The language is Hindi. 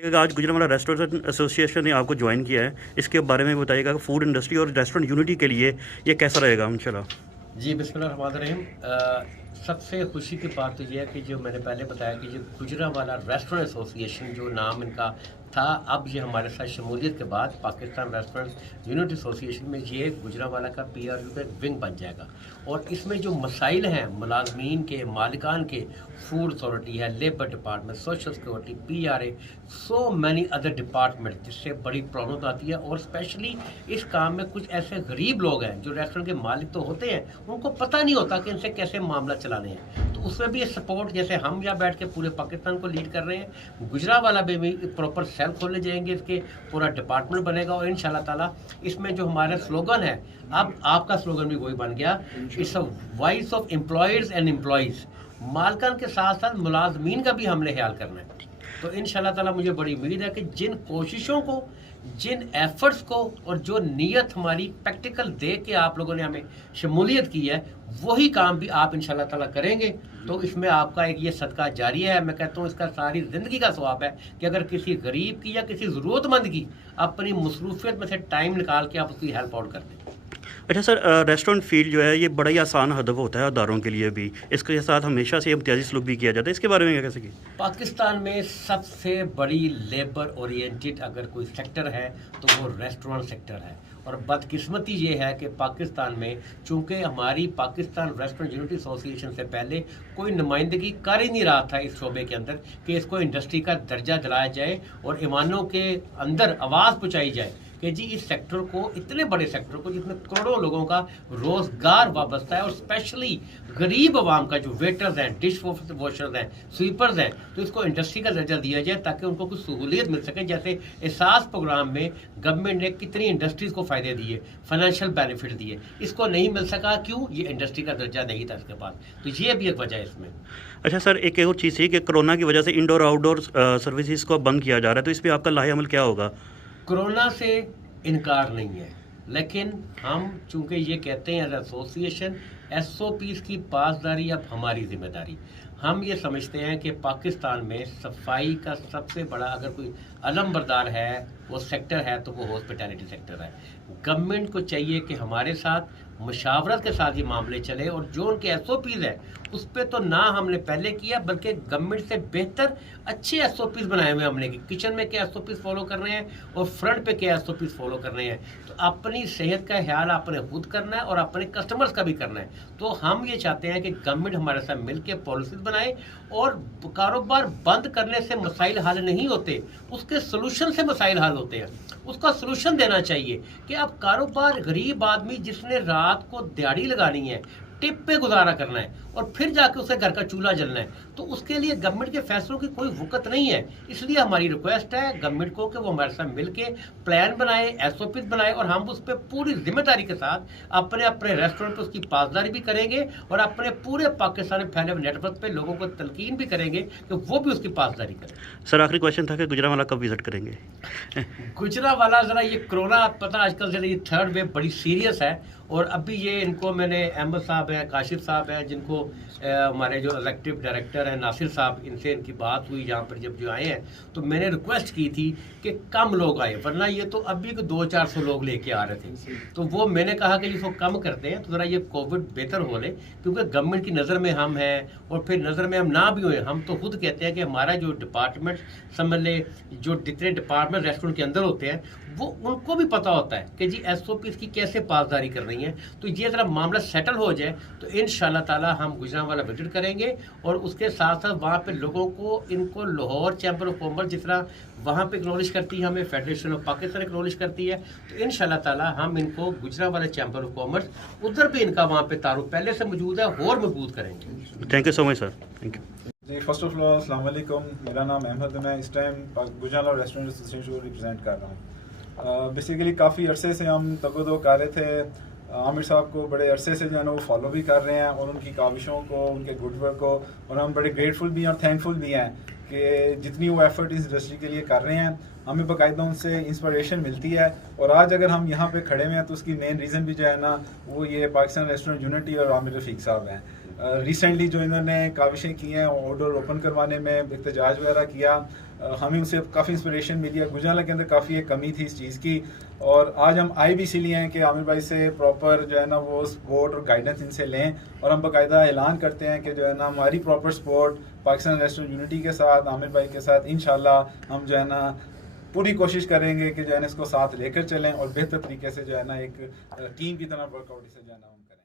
आज गुजरांवाला रेस्टोरेंट एसोसिएशन ने आपको ज्वाइन किया है, इसके बारे में बताइएगा कि फूड इंडस्ट्री और रेस्टोरेंट यूनिटी के लिए ये कैसा रहेगा इंशाल्लाह। जी बिस्मिल्लाहिर्रहमानिर्रहीम। सबसे खुशी की बात तो ये है कि जो मैंने पहले बताया कि जो गुजरांवाला रेस्टोरेंट एसोसिएशन जो नाम इनका था, अब ये हमारे साथ शमूलियत के बाद पाकिस्तान रेस्टोरेंट यूनिट एसोसिएशन में ये गुजरांवाला का PRU का विंग बन जाएगा। और इसमें जो मसाइल हैं मुलाजमीन के, मालिकान के, फूड अथॉरिटी है, labour department, social security, PRA, so many other department, जिससे बड़ी प्रॉब्लम आती है। और स्पेशली इस काम में कुछ ऐसे गरीब लोग हैं जो रेस्टोरेंट के मालिक तो होते हैं, उनको पता नहीं होता कि इनसे कैसे मामला चलाने हैं। तो उसमें भी ये सपोर्ट, जैसे हम यहाँ बैठ के पूरे पाकिस्तान को लीड कर रहे हैं, गुजरांवाला में भी प्रॉपर सेल खोले जाएंगे, इसके पूरा डिपार्टमेंट बनेगा। और इंशाल्लाह ताला इसमें जो हमारा स्लोगन है, अब आपका स्लोगन भी वही बन गया, it's a voice of employers and employees. मालकान के साथ साथ मुलाजमीन का भी हमने ख्याल करना है। तो इंशाल्लाह ताला मुझे बड़ी उम्मीद है कि जिन कोशिशों को, जिन एफर्ट्स को और जो नीयत हमारी प्रैक्टिकल दे के आप लोगों ने हमें शमूलियत की है, वही काम भी आप इंशाल्लाह ताला करेंगे। तो इसमें आपका एक ये सदका जारी है। मैं कहता हूँ इसका सारी ज़िंदगी का सवाब है कि अगर किसी गरीब की या किसी ज़रूरतमंद की अपनी मसरूफियत में से टाइम निकाल के आप उसकी हेल्प आउट कर दें। अच्छा सर, रेस्टोरेंट फील्ड जो है ये बड़ा ही आसान हदफ होता है अदारों के लिए भी, इसके साथ हमेशा से इम्तियाजी सलूक भी किया जाता है, इसके बारे में कैसे की? पाकिस्तान में सबसे बड़ी लेबर ओरिएंटेड अगर कोई सेक्टर है तो वो रेस्टोरेंट सेक्टर है। और बदकिस्मती ये है कि पाकिस्तान में, चूंकि हमारी पाकिस्तान रेस्टोरेंट यूनिटी एसोसिएशन से पहले कोई नुमाइंदगी कर ही नहीं रहा था इस शोबे के अंदर कि इसको इंडस्ट्री का दर्जा दिलाया जाए और ईमानों के अंदर आवाज़ पहुँचाई जाए कि जी इस सेक्टर को, इतने बड़े सेक्टर को जिसमें करोड़ों लोगों का रोजगार वाबस्ता है, और स्पेशली गरीब आवाम का जो वेटर्स हैं, डिश वॉशर्स हैं, स्वीपर्स हैं, तो इसको इंडस्ट्री का दर्जा दिया जाए ताकि उनको कुछ सहूलियत मिल सके। जैसे एहसास प्रोग्राम में गवर्नमेंट ने कितनी इंडस्ट्रीज को फायदे दिए, फाइनेंशियल बेनिफिट दिए, इसको नहीं मिल सका। क्यों? ये इंडस्ट्री का दर्जा नहीं था इसके पास। तो ये भी एक वजह है इसमें। अच्छा सर, एक और चीज़ थी कि कोरोना की वजह से इंडोर आउटडोर सर्विसेज को बंद किया जा रहा है, तो इस पर आपका लाहे अमल क्या होगा? कोरोना से इनकार नहीं है, लेकिन हम चूंकि ये कहते हैं एज एसोसिएशन, SOPs की पासदारी अब हमारी जिम्मेदारी। हम ये समझते हैं कि पाकिस्तान में सफाई का सबसे बड़ा अगर कोई अलमबरदार है, वो सेक्टर है, तो वो हॉस्पिटैलिटी सेक्टर है। गवर्नमेंट को चाहिए कि हमारे साथ मशावरत के साथ ये मामले चले, और जो उनके SOPs है उस पर तो ना हमने पहले किया, बल्कि गवर्नमेंट से बेहतर अच्छे SOPs बनाए हुए हमने कि किचन में क्या SOPs फॉलो कर रहे हैं और फ्रंट पे क्या SOPs फॉलो कर रहे हैं। तो अपनी सेहत का ख्याल आपने खुद करना है और अपने कस्टमर्स का भी करना है। तो हम ये चाहते हैं कि गवर्नमेंट हमारे साथ मिलकर पॉलिसीज बनाए, और कारोबार बंद करने से मसाइल हल नहीं होते, उसके सोल्यूशन से मसाइल हल होते हैं। उसका सोल्यूशन देना चाहिए कि अब कारोबार, गरीब आदमी जिसने रात को दिहाड़ी लगानी है, टिप पे गुजारा करना है, और फिर जाके उसे घर का चूल्हा जलना है, तो उसके लिए गवर्नमेंट के फैसलों की कोई वक़्त नहीं है। इसलिए हमारी रिक्वेस्ट है गवर्नमेंट को कि वो हमारे साथ मिलके प्लान बनाए, SOPs बनाए, और हम उस पर पूरी जिम्मेदारी के साथ अपने अपने रेस्टोरेंट पर उसकी पासदारी भी करेंगे, और अपने पूरे पाकिस्तान में फैले हुए नेटवर्क पे लोगों को तलकीन भी करेंगे कि वो भी उसकी पासदारी करें। सर आखिरी क्वेश्चन था कि गुजरांवाला कब विजिट करेंगे? गुजरांवाला ज़रा ये कोरोना, पता आजकल जरा ये थर्ड वेव बड़ी सीरियस है, और अभी ये इनको मैंने, अहमद साहब हैं, काशिफ साहब हैं, जिनको हमारे जो इलेक्टिव डायरेक्टर हैं नासिर साहब, इनसे इनकी बात हुई यहाँ पर जब जो आए हैं, तो मैंने रिक्वेस्ट की थी कि कम लोग आए, वरना ये तो अभी को 200-400 लोग लेके आ रहे थे। तो वो मैंने कहा कि इसको कम करते हैं तो ज़रा ये कोविड बेहतर हो ले, क्योंकि गवर्नमेंट की नज़र में हम हैं, और फिर नज़र में हम ना भी हुए, हम तो खुद कहते हैं कि हमारा जो डिपार्टमेंट, समझ ले जो जितने डिपार्टमेंट रेस्टोरेंट के अंदर होते हैं, वो उनको भी पता होता है कि जी SOPs की कैसे पासदारी करनी है। तो ये ज़रा मामला सेटल हो जाए तो इंशाल्लाह ताला हम गुजरांवाला विजिट करेंगे, और उसके साथ साथ वहाँ पे लोगों को, इनको लाहौर चैम्बर ऑफ कॉमर्स जिस तरह वहाँ पे एक्नॉलेज करती है, हमें फेडरेशन ऑफ पाकिस्तान एक्नॉलेज करती है, तो इंशाल्लाह ताला हम इनको गुजरांवाला चैम्बर ऑफ कॉमर्स, उधर भी इनका वहाँ पे तारुफ पहले से मौजूद है, और मजबूत करेंगे। Thank you so much sir, thank you. जी, फर्स्ट ऑफ ऑल अस्सलाम वालेकुम, मेरा नाम अहमद है। मैं इस टाइम गुजरांवाला रेस्टोरेंट एसोसिएशन को रिप्रेजेंट कर रहा हूँ। बेसिकली काफ़ी अरसे से हम तगदो कर रहे थे, आमिर साहब को बड़े अरसे से जो है ना वो फॉलो भी कर रहे हैं, और उनकी काविशों को, उनके गुड वर्क को, और हम बड़े ग्रेटफुल भी हैं और थैंकफुल भी हैं कि जितनी वो एफर्ट इस इंडस्ट्री के लिए कर रहे हैं, हमें बाकायदा उनसे इंस्पिरेशन मिलती है। और आज अगर हम यहाँ पे खड़े हुए हैं तो उसकी मेन रीज़न भी जो है ना वो ये पाकिस्तान रेस्टोरेंट यूनिटी और आमिर रफ़ीक साहब हैं। रिसेंटली जो इन्होंने काविशें की हैं, ऑर्डर ओपन करवाने में एहतजाज वगैरह किया, हमें उनसे काफ़ी इंस्पिरेशन मिली है। गुजरात के अंदर काफ़ी एक कमी थी इस चीज़ की, और आज हम आए भी इसीलिए हैं कि आमिर भाई से प्रॉपर जो है ना वो सपोर्ट और गाइडेंस इनसे लें, और हम बाकायदा ऐलान करते हैं कि जो है ना हमारी proper support Pakistan restaurant unity के साथ, आमिर भाई के साथ इंशाल्लाह हम जो है ना पूरी कोशिश करेंगे कि जो है ना इसको साथ लेकर चलें और बेहतर तरीके से जो है ना एक टीम की तरह वर्कआउट इसे जो है ना हम करें।